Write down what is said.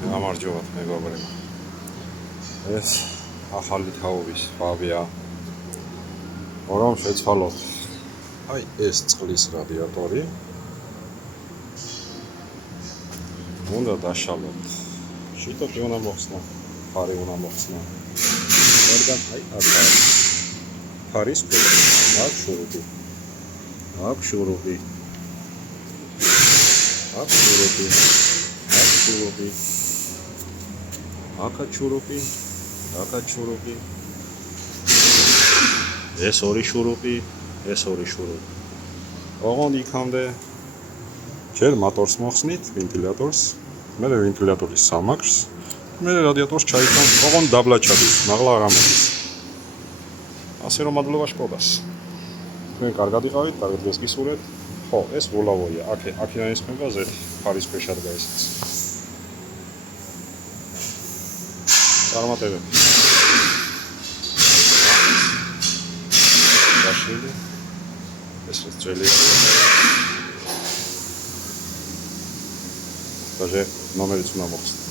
გამარჯობათ მეგობრებო. ეს ახალი თაობის ფაბია. რომ შეცვალოთ. აი ეს წყლის რადიატორი. უნდა დაშალოთ. შიტოკი უნდა მოხსნა, ფარი უნდა მოხსნა. ერთგან აი აკა. ფარის ქვეშ აქ შურუპი. აქ შურუპი. აქ შურუპი. აქ შურუპი. აქ შურუპი. აქ შურუპი. ეს ორი შურუპი, ეს ორი შურუპი. ოღონდ იქამდე ჯერ მოტორს მოხსნით, ვენტილატორს, მერე ვენტილატორის სამაგრს, მერე რადიატორს ჩაიტანთ, ოღონდ დაბლა ჩადის, მაღლა არ ამოდის. ასე რომ მადლობა შკოდას. თქვენ კარგად იყავით, კარგად გესკისურეთ. ხო, ეს ულავოია, აქედან ისხება ზეთ, ფარის ქვეშ ადგა ესეც. წარმატებები. დაშილი. ეს ძველი არის. და ნომერიც უნდა მოხსნათ.